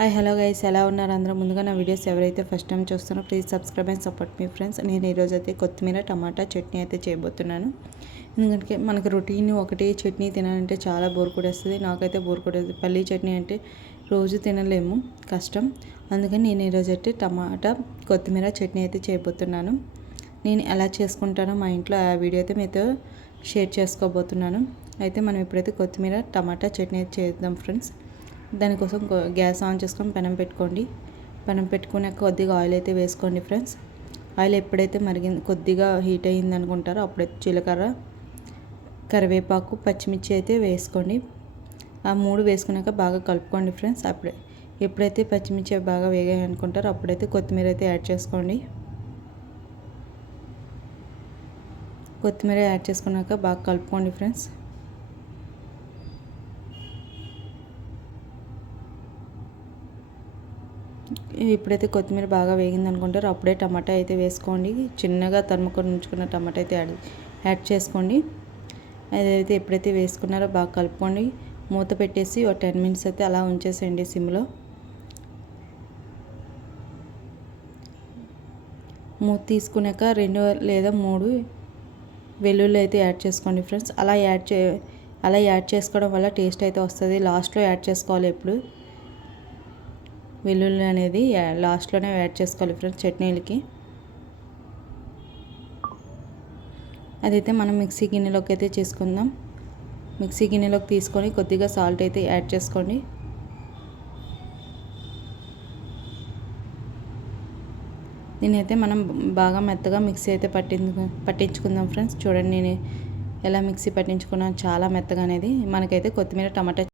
Hi hello guys, ఎలా ఉన్నారు అందరూ? ముందుగా నా వీడియోస్ ఎవరైతే ఫస్ట్ టైం చూస్తారో please subscribe and support me friends. నేను ఈరోజు అయితే కొత్తిమీర టమాటా చట్నీ అయితే చేయబోతున్నాను. ఎందుకంటే మనకు రొటీన్ ఒకటే చట్నీ తినాలంటే చాలా బోర్ కొట్టేస్తుంది. నాకైతే బోర్ కొట్టేస్తుంది. పల్లీ చట్నీ అంటే రోజు తినలేము, కష్టం. అందుకని నేను ఈరోజు అయితే టమాటా కొత్తిమీర చట్నీ అయితే చేయబోతున్నాను. నేను ఎలా చేసుకుంటానో మా ఇంట్లో ఆ వీడియో అయితే మీతో షేర్ చేసుకోబోతున్నాను. అయితే మనం ఇప్పుడైతే కొత్తిమీర టమాటా చట్నీ అయితే చేద్దాం ఫ్రెండ్స్. దానికోసం గ్యాస్ ఆన్ చేసుకొని పెనం పెట్టుకోండి. పెనం పెట్టుకున్నాక కొద్దిగా ఆయిల్ అయితే వేసుకోండి ఫ్రెండ్స్. ఆయిల్ ఎప్పుడైతే కొద్దిగా హీట్ అయ్యింది అనుకుంటారో అప్పుడైతే జీలకర్ర, కరివేపాకు, పచ్చిమిర్చి అయితే వేసుకోండి. ఆ మూడు వేసుకున్నాక బాగా కలుపుకోండి ఫ్రెండ్స్. ఎప్పుడైతే పచ్చిమిర్చి బాగా వేగాయి అనుకుంటారో అప్పుడైతే కొత్తిమీర అయితే యాడ్ చేసుకోండి. కొత్తిమీర యాడ్ చేసుకున్నాక బాగా కలుపుకోండి ఫ్రెండ్స్. ఇప్పుడైతే కొత్తిమీర బాగా వేగింది అనుకుంటారో అప్పుడే టమాటా అయితే వేసుకోండి. చిన్నగా తరుముకొని ఉంచుకున్న టమాటా అయితే యాడ్ చేసుకోండి. అదైతే ఎప్పుడైతే వేసుకున్నారో బాగా కలుపుకోండి. మూత పెట్టేసి ఒక 10 మినిట్స్ అయితే అలా ఉంచేసేయండి సిమ్లో. మూత తీసుకున్నాక 2 లేదా 3 వెల్లుల్లి అయితే యాడ్ చేసుకోండి ఫ్రెండ్స్. అలా యాడ్ చేసుకోవడం వల్ల టేస్ట్ అయితే వస్తుంది. లాస్ట్లో యాడ్ చేసుకోవాలి. ఎప్పుడు వెల్లుల్లి అనేది లాస్ట్లోనే యాడ్ చేసుకోవాలి ఫ్రెండ్స్ చట్నీలకి. అదైతే మనం మిక్సీ గిన్నెలోకి అయితే చేసుకుందాం. మిక్సీ గిన్నెలోకి తీసుకొని కొద్దిగా సాల్ట్ అయితే యాడ్ చేసుకోండి. దీనైతే మనం బాగా మెత్తగా మిక్సీ అయితే పట్టించుకుందాం ఫ్రెండ్స్. చూడండి నేను ఎలా మిక్సీ పట్టించుకున్నాను, చాలా మెత్తగా అనేది. మనకైతే కొత్తిమీర టమాటా